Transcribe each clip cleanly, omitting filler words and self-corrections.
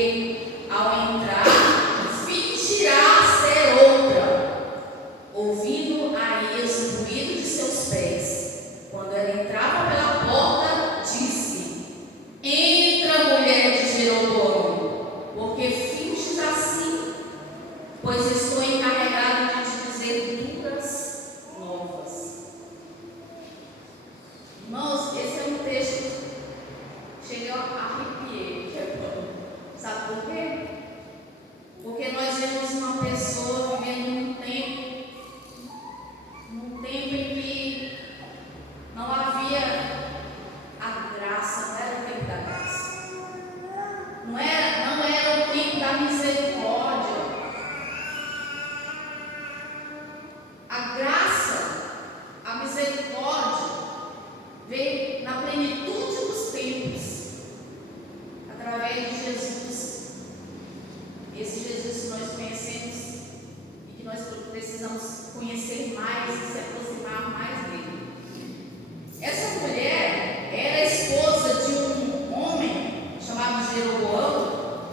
porque ao entrar, fingirá ser outra, ouvindo aí o ruído de seus pés. Quando ela entrava pela porta, disse: Entra, mulher de Jeroboão, porque finges assim, pois estou encarregado de te dizer duras novas. Irmãos, esse é um texto, cheguei a arrepiei, sabe por quê? Porque nós vemos uma pessoa vivendo num tempo em que não havia a graça, não era o tempo da graça, não era o tempo da misericórdia. A graça, a misericórdia veio na plenitude dos tempos, através de Jesus. Esse Jesus que nós conhecemos e que nós precisamos conhecer mais e se aproximar mais dele. Essa mulher era esposa de um homem chamado Jeroboão,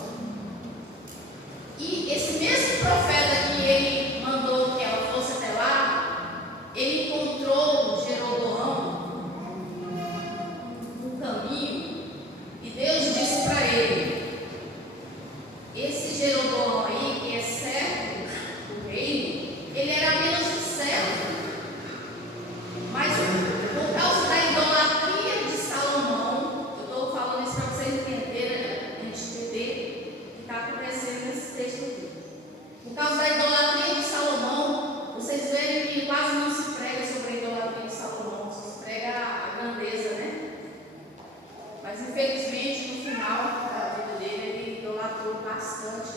e esse mesmo profeta que ele mandou que ela fosse até lá, ele encontrou Jeroboão no caminho e Deus disse para ele: esse Jeroboão aí, que é servo do reino, ele era apenas um servo, mas por causa da idolatria de Salomão, eu estou falando isso para vocês entenderem, né? A gente entender o que está acontecendo nesse texto aqui. Por causa da idolatria de Salomão, vocês veem que quase não se prega sobre a idolatria de Salomão, se prega a grandeza, né? Mas infelizmente no final da vida dele, ele idolatrou bastante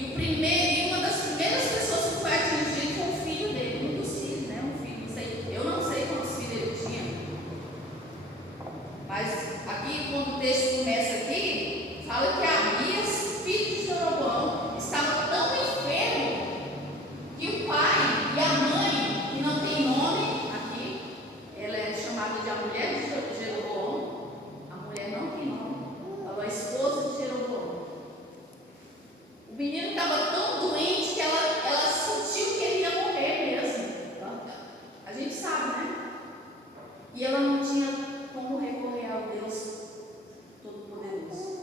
E uma das primeiras pessoas que foi atingida foi o filho dele, um dos filhos, né? Um filho, não sei, eu não sei quantos filhos ele tinha. Mas aqui, quando o texto começa aqui, fala que Abias, filho de Jeroboão, estava tão enfermo que o pai e a mãe, que não tem nome aqui, ela é chamada de a mulher de Jeroboão, a mulher não tem nome, falou a esposa de Jeroboão. O menino estava tão doente que ela sentiu que ele ia morrer mesmo. A gente sabe, né? E ela não tinha como recorrer ao Deus Todo-Poderoso.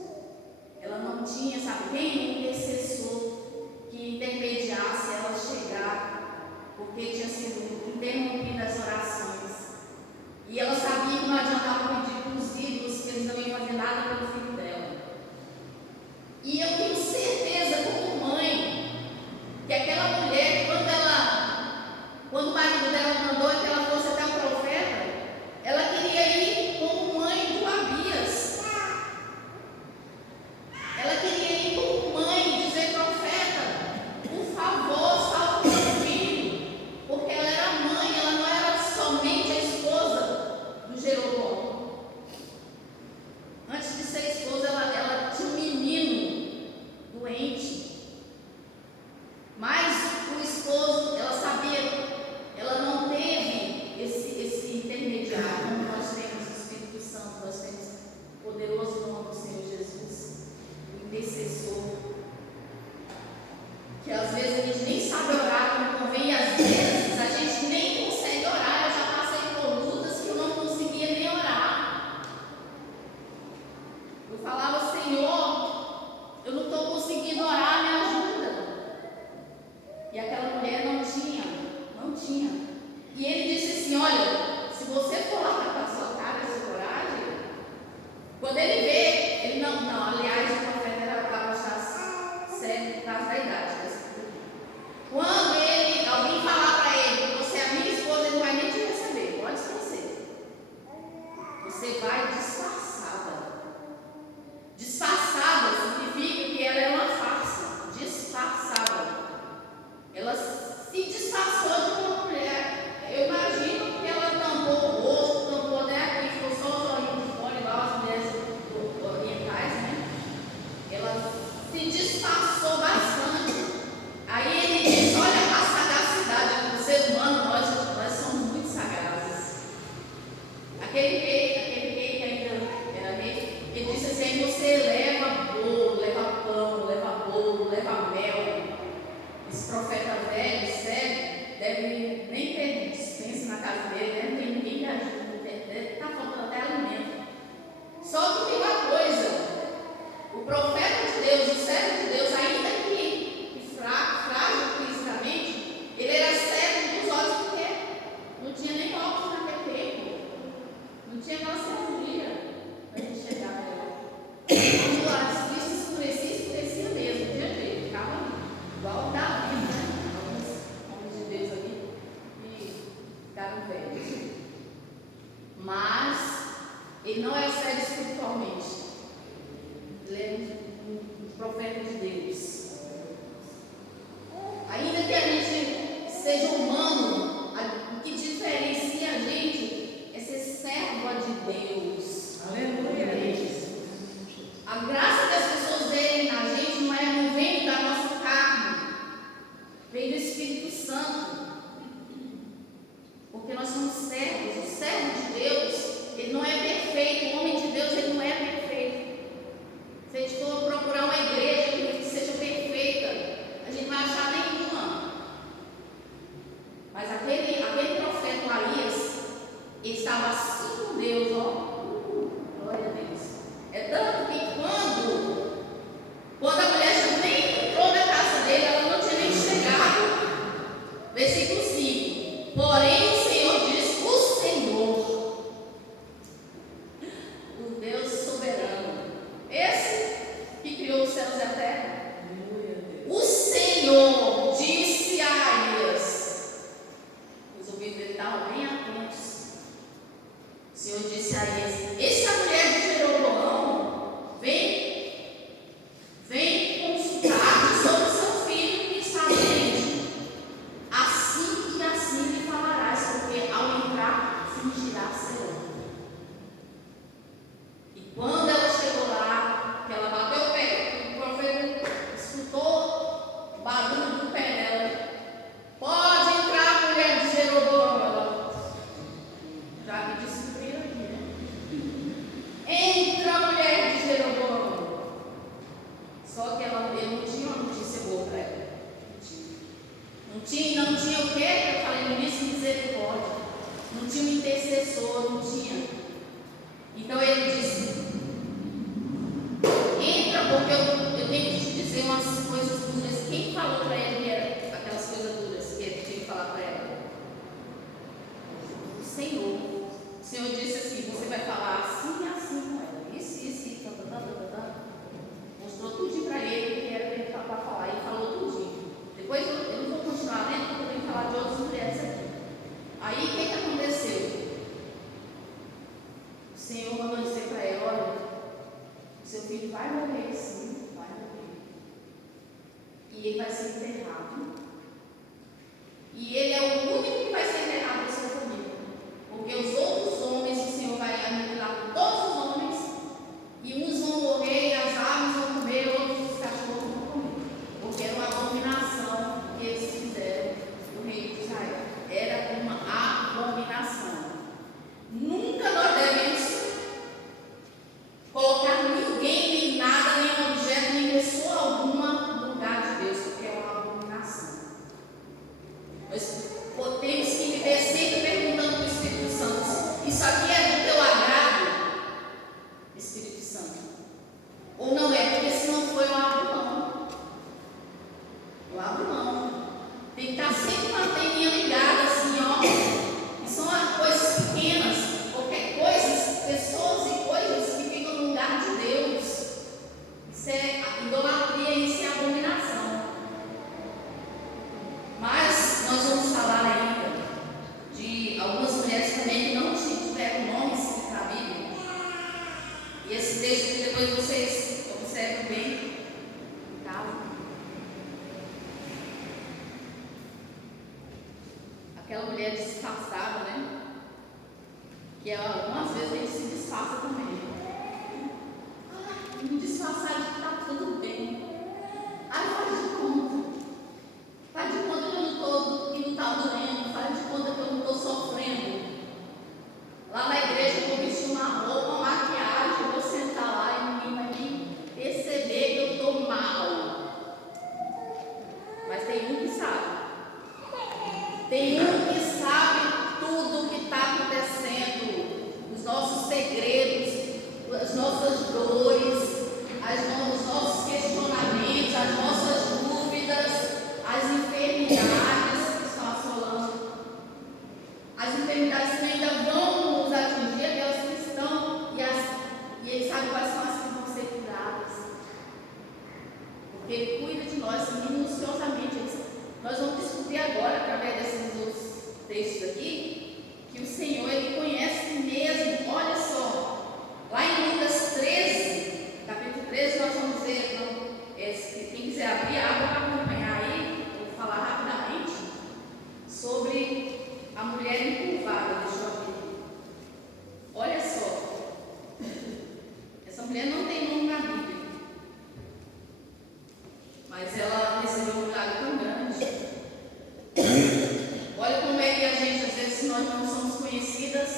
Ela não tinha, sabe, quem? Um intercessor que intermediasse ela chegar, porque tinha sido interrompida as orações. E ela sabia que não adiantava pedir para os ídolos, que eles não iam fazer nada pelo filho dela. E eu tenho certeza, como mãe, que aquela mulher, quando o marido dela mandou que ela fosse até o profeta, ela queria ir como mãe do Abias. Ela queria ir como mãe, dizer: profeta, por favor, salve meu filho. Porque ela era mãe, ela não era somente a esposa do Jeroboão. Antes de ser esposa, ela tinha um menino doente. Mas o esposo, ela sabia, ela não teve esse intermediário. Como nós temos o Espírito Santo, nós temos o poderoso nome do Senhor Jesus, o intercessor, que às vezes a gente nem sabe orar como convém, e às vezes a gente nem consegue orar. Eu já passei por lutas que eu não conseguia nem orar. Eu falava: Senhor, eu não estou conseguindo orar, me ajuda. E aquela mulher não tinha. E ele disse assim: olha, se você for lá com a sua cara, a sua coragem, quando ele vê, ele não, aliás, o profeta estava certo, por causa da idade. Quando alguém falar para ele que você é a minha esposa, ele não vai nem te receber, pode esquecer. Você vai disfarçada. Disfarçada significa que ela é uma farsa. Disfarçada. Ela se disfarçou de uma mulher. Eu imagino que ela tampou o rosto, tampou até aqui, ficou só os olhinhos de fora, igual as mulheres orientais, né? Ela se disfarçou bastante. pessoa, não tinha. Então ele disse: entra, porque eu tenho que te dizer umas coisas duras. Quem falou para ele que era aquelas coisas duras que ele tinha que falar para ela? O Senhor. O Senhor disse assim: você vai falar assim e assim com ela. Isso, tá. Mostrou tudinho para ele que era para falar. Ele falou tudinho. Depois eu não vou continuar lendo, porque eu tenho que falar de outras mulheres aqui. Aí o que aconteceu? O Senhor mandou dizer para ela: olha, seu filho vai morrer, sim, vai morrer. E ele vai ser enterrado. E ele é o único que vai ser enterrado da sua família. Porque os outros homens, o Senhor vai aniquilar com todos os homens. E uns vão morrer, as aves vão comer, outros os cachorros vão comer. Porque era uma abominação que eles fizeram no reino de Israel. Era uma abominação. Nunca nós devemos colocar ninguém, nem nada, nem objeto, nem pessoa alguma no lugar de Deus, porque é uma abominação. Nós temos que viver sempre perguntando para o Espírito Santo: isso aqui é do teu agrado, Espírito Santo? Ou não é? Porque se não for, eu abro mão. Eu abro mão. Tem que estar sempre com a anteninha ligada, assim, ó. E são coisas pequenas, qualquer coisa, pessoas e coisas que ficam no lugar de Deus. Isso é idolatria, isso é abominação. Mas nós vamos falar ainda de algumas mulheres também que não tiveram nome escrito na Bíblia. E esse texto que depois vocês observam bem, tá? Aquela mulher disfarçada, né? Que algumas vezes a gente se disfarça também. Me disfarçar de que está tudo bem. Ai, faz de conta. Faz de conta que eu não está doendo. Faz de conta que eu não estou sofrendo. Lá na igreja eu vou vestir uma roupa, uma maquiagem, eu vou sentar lá e ninguém vai nem perceber que eu estou mal. Mas tem um que sabe. Tem um que sabe tudo o que está acontecendo, os nossos segredos, as nossas dores, os nossos questionamentos, as nossas dúvidas, as enfermidades que estão assolando, as enfermidades que ainda vão nos atingir, aquelas que estão, e Ele sabe quais são as que vão ser curadas, porque Ele cuida de nós minuciosamente. Nós vamos descobrir agora, através desses outros textos aqui, que o Senhor, Ele conhece mesmo. Olha só, lá em Lucas 13, capítulo 13, nós vamos ver, quem quiser abrir, abra para acompanhar aí, vou falar rapidamente sobre a mulher encurvada. Deixa eu abrir. Olha só, essa mulher não tem nome na Bíblia, mas ela recebeu um milagre tão grande. Olha como é que a gente, às vezes, nós não somos conhecidas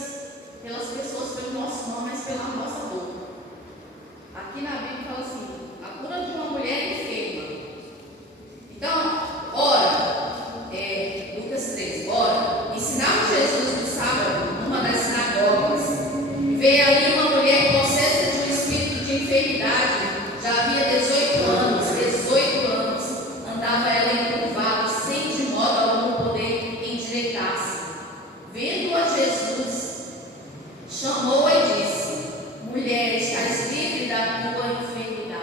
pelas pessoas pelo nosso nome, mas pela nossa dor. Aqui na Bíblia fala assim: a cura de uma mulher enferma. Então, Lucas 13, ensinava Jesus no sábado, numa das sinagogas, e veio ali uma mulher possessa de um espírito de enfermidade, já havia 18 anos, andava ela encurvada, sem de modo algum poder endireitar-se. Vendo-a Jesus, chamou-a e disse: mulher, estás livre da tua enfermidade.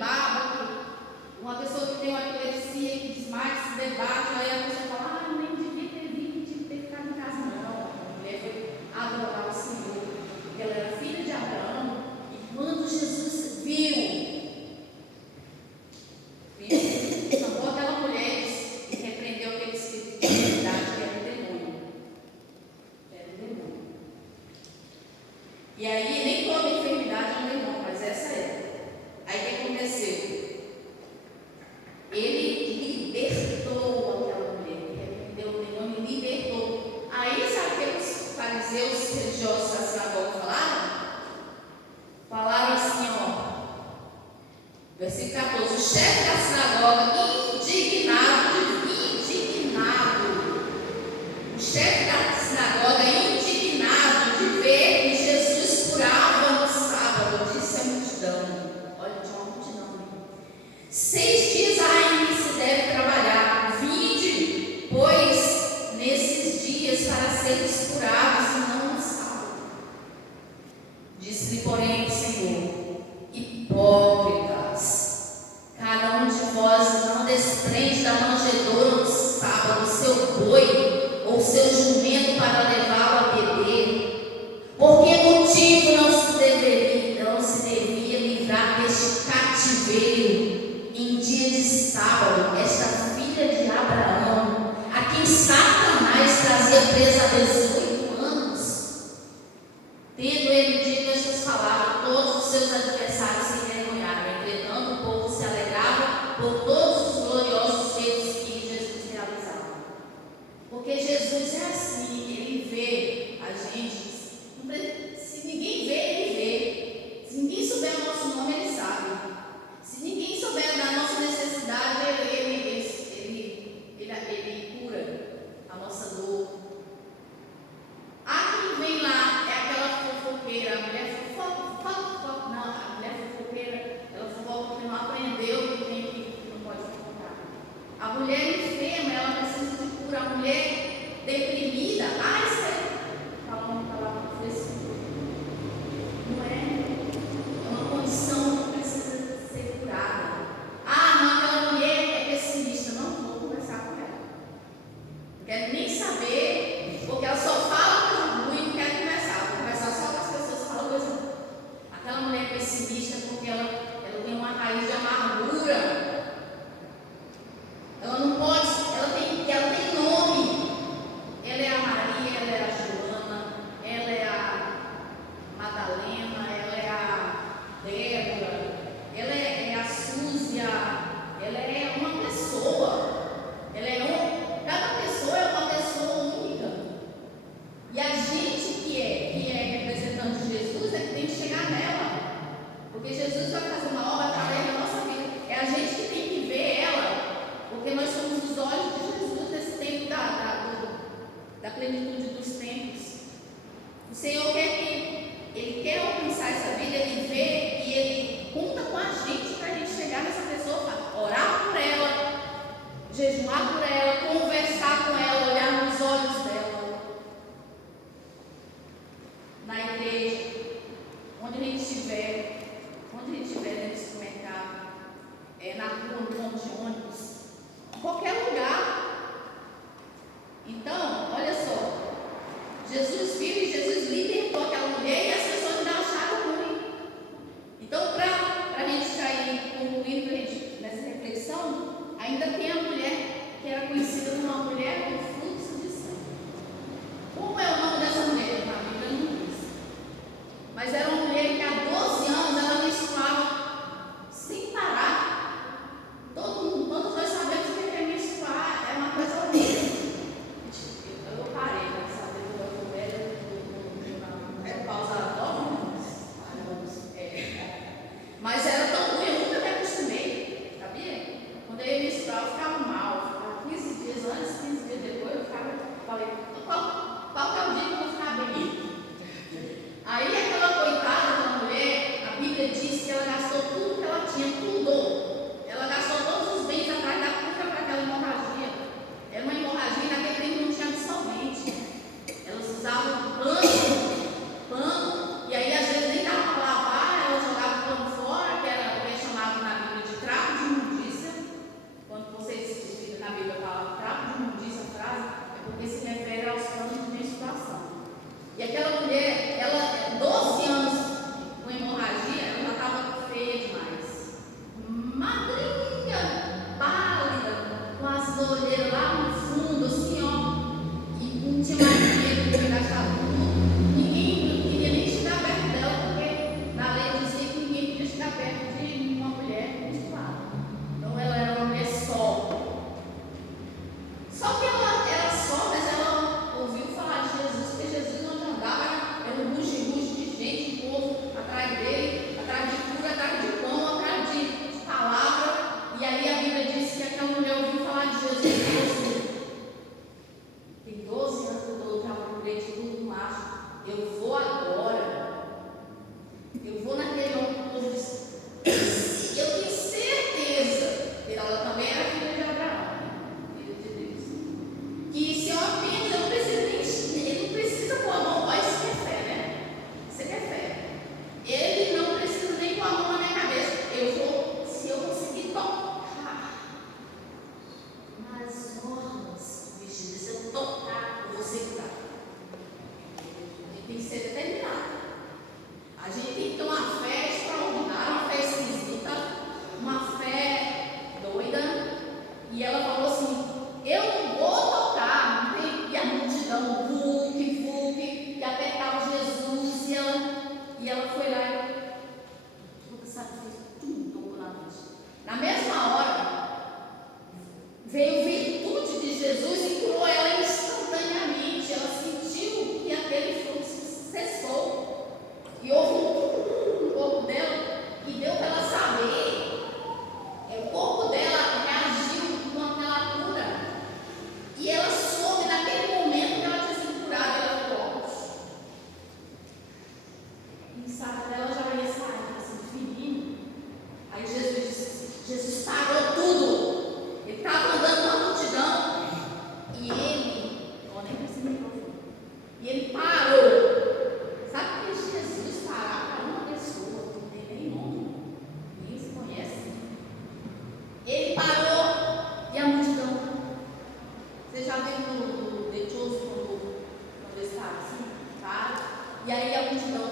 baba, uma pessoa que tem uma epilepsia, que desmaia, que se debate, aí a pessoa fala, eu nem devia ter vindo, devia ter ficado em casa. Não, a mulher foi adorar o Senhor, porque ela era filha de Abraão, e quando Jesus viu, chamou aquela mulher e repreendeu aquele espírito de enfermidade que era o demônio. Era o demônio. E aí, nem toda enfermidade é um demônio, mas essa é. Aí o que aconteceu? Ele libertou aquela mulher, ele repreendeu o demônio e libertou. Aí, sabe o que os fariseus religiosos da sinagoga falaram? Falaram assim, versículo 14, o chefe da sinagoga, o chefe da sinagoga, indignado de ver que Jesus curava no sábado, disse a multidão, olha, tinha uma multidão, 6 dias ainda se deve trabalhar, vinde, pois, nesses dias para seres curados e não no sábado. Disse-lhe, porém, o Senhor, hipócritas, cada um de vós não desprende da manjedoura no sábado o seu boi ou seu jumento para levá-lo a beber? Por que motivo não se devia livrar deste cativeiro em dia de sábado, esta filha de Abraão, a quem Satanás trazia presa há 18 anos? Tendo ele dito estas palavras, todos os seus adversários se envergonharam. Entretanto, o povo se alegrava por todos os gloriosos feitos que Jesus realizava. Porque Jesus é assim, ele vê a gente. Se ninguém vê, ele vê. Se ninguém souber o nosso nome, ele sabe. Se ninguém souber da nossa necessidade, ele cura a nossa dor. Quem vem lá é aquela fofoqueira, a mulher fofoca. Não, a mulher fofoqueira, ela fofoca porque não aprendeu que não pode fofocar. A mulher enferma, ela precisa de cura. A mulher deprimida, isso aí. Fala uma palavra frescura. Não é? É uma condição que precisa ser curada. Não, aquela mulher é pessimista. Não vou conversar com ela. Não quero nem saber, porque ela só fala coisa ruim, não quero conversar. Vou conversar só com as pessoas que falam coisa ruim. Aquela mulher é pessimista porque ela tem uma raiz de amargura. Ela não pode, ela tem nome. Ela é a Maria, ela é a Joana, ela é a Madalena, ela é a Débora, ela é a Súzia, ela é uma pessoa. Cada pessoa é uma pessoa única. E a gente que é representante de Jesus é que tem que chegar nela. Porque Jesus vai fazer uma obra através da nossa vida. É a gente que tem que ver ela. Porque nós somos os olhos de Jesus nesse tempo da plenitude dos tempos. O Senhor Ele quer alcançar essa vida, Ele vê e Ele conta com a gente para a gente chegar nessa pessoa, orar por ela, jejuar por ela, conversar com ela, olhar nos olhos dela. Na igreja, onde a gente estiver dentro do supermercado, na rua, no ponto de ônibus, em qualquer lugar. Então, olha só, Jesus viu e Jesus libertou aquela mulher e as pessoas ainda acharam ruim. Então, para a gente cair concluindo nessa reflexão, ainda tem a mulher que era conhecida como uma mulher com fluxo de sangue. Como é o nome dessa mulher? Na Bíblia não diz. Mas era uma mulher que há 12 anos ela menstruava sem parar. Todos nós sabemos que menstruar é uma coisa horrível. Eu parei para saber do meu velho, não quero pausar 9 minutos. Mas era tão ruim, eu nunca me acostumei, sabia? Quando eu ia menstruar, eu ficava mal. Ficava 15 dias antes, 15 dias depois, eu falei, qual que é o dia que eu vou ficar bem? Aí aquela coitada da mulher, a Bíblia diz que ela gastou tudo que ela tinha, tudo. Ela gastou todos os bens atrás da cura para aquela hemorragia. Era uma hemorragia, naquele tempo não tinha absorvente. Elas usavam pano, e aí às vezes nem dava para lavar, elas jogavam o pano fora, que era o que é chamado na Bíblia Sara dela já ia sair, assim, fininho. Aí Jesus parou tudo. Ele estava andando na multidão. E ele, nem precisa de microfone. E ele parou. Sabe que Jesus parar para uma pessoa que não tem nem nome, ninguém se conhece? Ele parou e a multidão. Você já viu no The Chosen quando ele está assim? Para. E aí a multidão.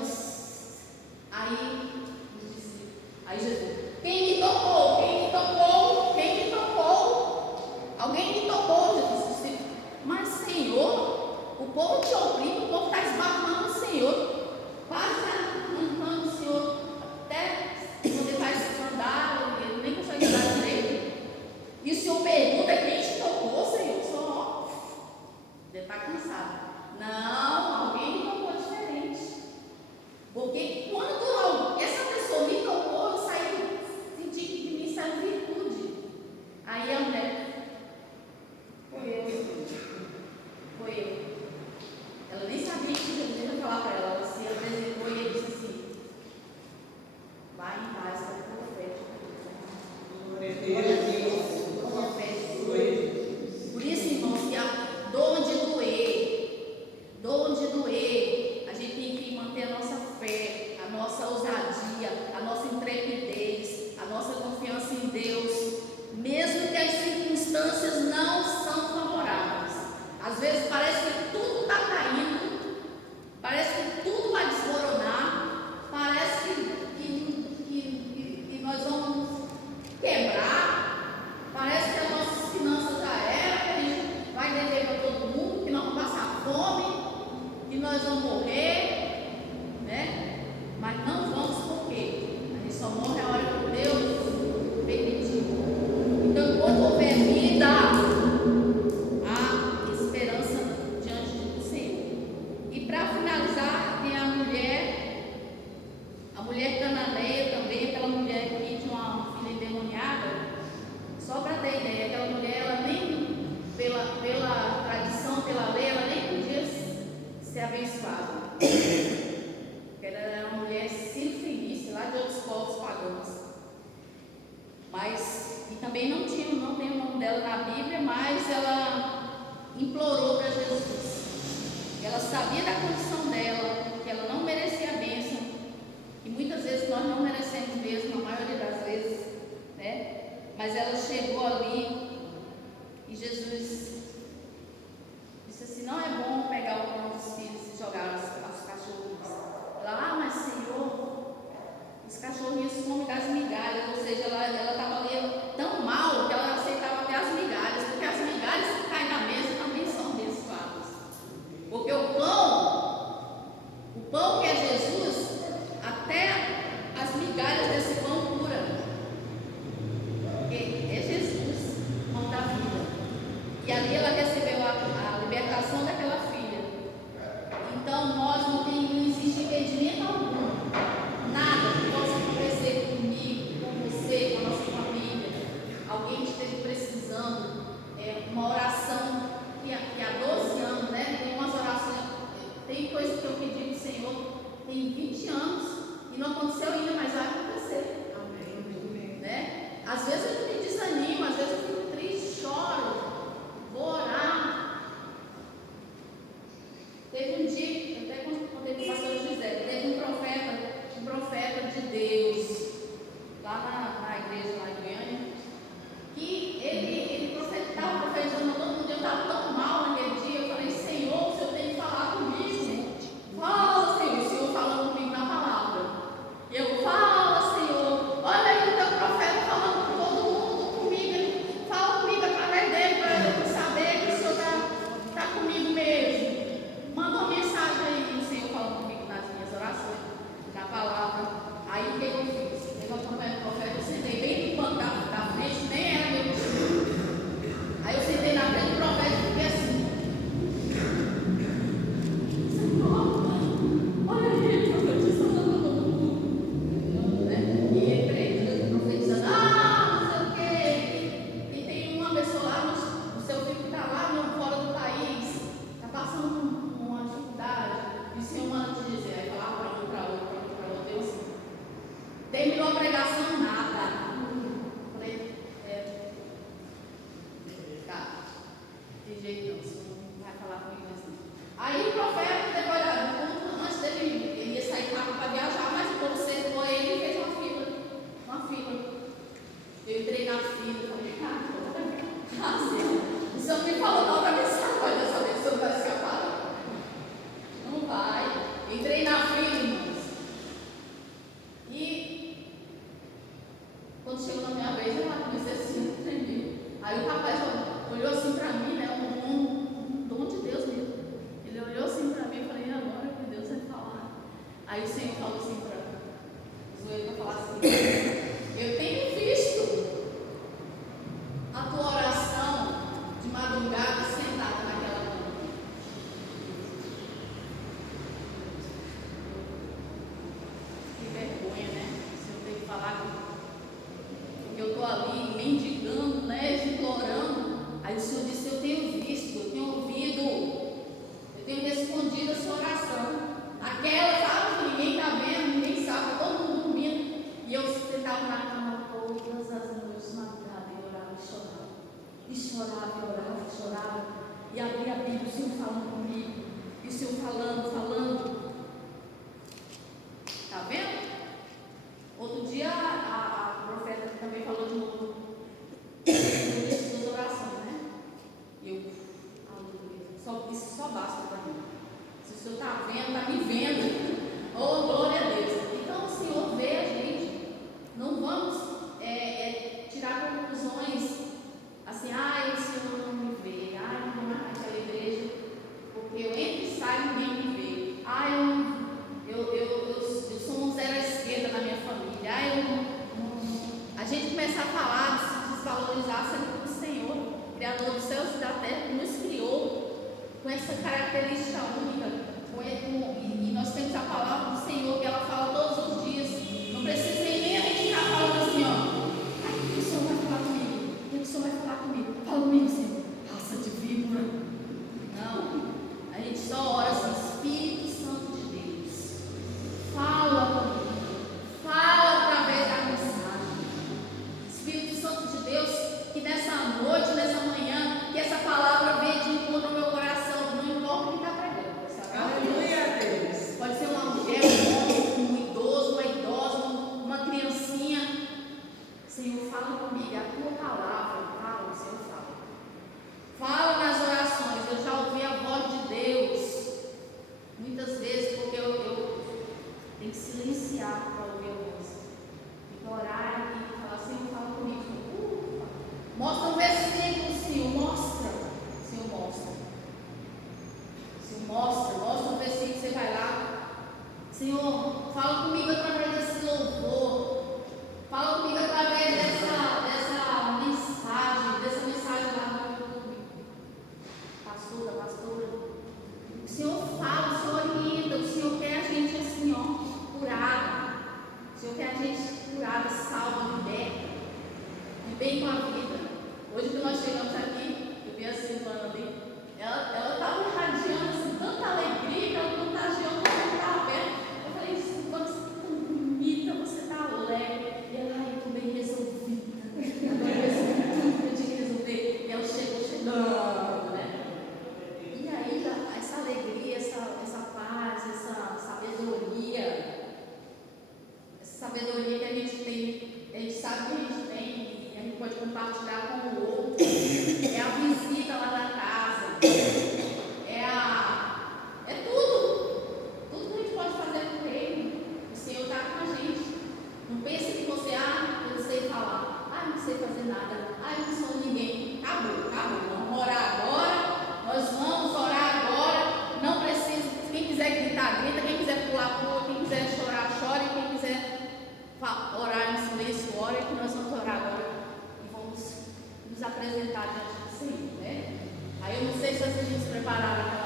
Aí Jesus, quem me tocou? Quem me tocou? Quem me tocou? Alguém me tocou, Jesus. Mas Senhor, o povo te oprime, o povo está esbarrando no Senhor, quase arrancando o Senhor, até quando ele vai se andar, ele nem consegue andar direito. E o Senhor pergunta quem te tocou, Senhor? Só ele está cansado. Não, alguém me tocou diferente. Porque quando essa pessoa me tocou, eu senti que de mim saiu virtude. Aí a mulher, foi eu. Ela nem sabia que Jesus ia falar para ela. Terminou a pregação, nada. Falei, cara, de jeito não, você não vai falar comigo mais não. Aí o profeta, depois do culto, antes ele ia sair para viajar, mas quando sentou ele e fez uma fila. Eu entrei na fila e falei, o senhor me falou não para me escapar dessa vez, o senhor não vai escapar? Não vai. Entrei na fila, irmãos. E quando chegou na minha vez, eu comecei assim a tremer. Aí o rapaz olhou assim para mim, né? Um dom de Deus mesmo. Ele olhou assim para mim e falei, agora que Deus vai falar. Aí o Senhor falou assim para Zoe, para falar assim, eu tenho visto a tua oração de madrugada sentada naquela cama. Que vergonha, né? Se eu tenho que falar que eu estou ali mendigando, né? Implorando. Aí o Senhor disse, eu tenho visto, eu tenho ouvido, eu tenho respondido a sua oração. Aquela, sabe, que ninguém está vendo, ninguém sabe, está todo mundo dormindo. E eu sentava na cama todas as noites, madrugada, e orava e chorava. E chorava, e orava, e chorava. E abria a Bíblia, o Senhor falando comigo. E o Senhor falando. Está vendo? Outro dia a profeta também falou de novo. Sobre as orações, né? E eu, aleluia. Isso só basta para mim. Se o Senhor está vendo, está me vendo. Oh, glória a Deus. Então o Senhor vê a gente. Não vamos tirar conclusões assim, o Senhor não me vê, não vou mais naquela igreja, porque eu entro e saio e ninguém me vê. Eu sou um zero à esquerda na minha família. A gente começa a falar, se desvalorizar, sendo que o Senhor, Criador dos céus e da terra, que nos criou com essa característica única. E nós temos a palavra do Senhor que ela fala todos os dias. Não precisa nem a gente ficar falando assim, o que o Senhor vai falar comigo? O que o Senhor vai falar comigo? Fala comigo, Senhor. Raça de víbora. Não. A gente só ora assim, Espírito Santo de Deus. Fala comigo. Fala através da mensagem. Espírito Santo de Deus, que nessa noite, nessa manhã, que essa palavra venha de encontro ao meu coração. Não importa quem está pregando. Aleluia a Deus. Pode ser uma mulher, um homem, um idoso, uma idosa, uma criancinha. Senhor, fala comigo, a tua palavra, fala, o Senhor fala. Fala nas orações, eu já ouvi a voz de Deus. Muitas vezes, porque eu tenho que silenciar para ouvir a voz. Tem que orar e falar, Senhor, fala comigo. Mostra um versículo, Senhor, mostra. Senhor, mostra. Senhor, mostra um versículo, você vai lá. Senhor, fala comigo através desse louvor. Fala comigo através dessa mensagem lá no YouTube. Pastora. O Senhor fala, o Senhor orienta, o Senhor quer a gente assim, curada. O Senhor quer a gente curada, salva, liberta, de bem com a vida. Hoje que nós chegamos aqui, eu vi a Silvana ali, ela estava irradiando assim, tanta alegria que ela contagiou todo mundo que estava perto. Eu falei, Silvana, você está tão bonita, você está alegre. E ela, eu estou bem resolvida. Agora eu resolvi tudo que eu tinha que resolver. E ela chegando, né? E aí, essa alegria, essa paz, essa sabedoria que a gente tem, a gente sabe que a gente tem, e a gente pode compartilhar com o outro. É a visita lá na casa. É tudo que a gente pode fazer por Ele. O Senhor está com a gente. Não pense que você, eu não sei falar, eu não sei fazer nada, eu não sou ninguém. Acabou. Vamos orar agora. Nós vamos orar agora. Não precisa. Quem quiser gritar, grita. Quem quiser pular, pula. Quem quiser chorar, chora. E quem quiser orar em silêncio, ora. Que nós vamos orar agora e vamos nos apresentar diante do Senhor, né? Aí eu não sei se vocês nos prepararam.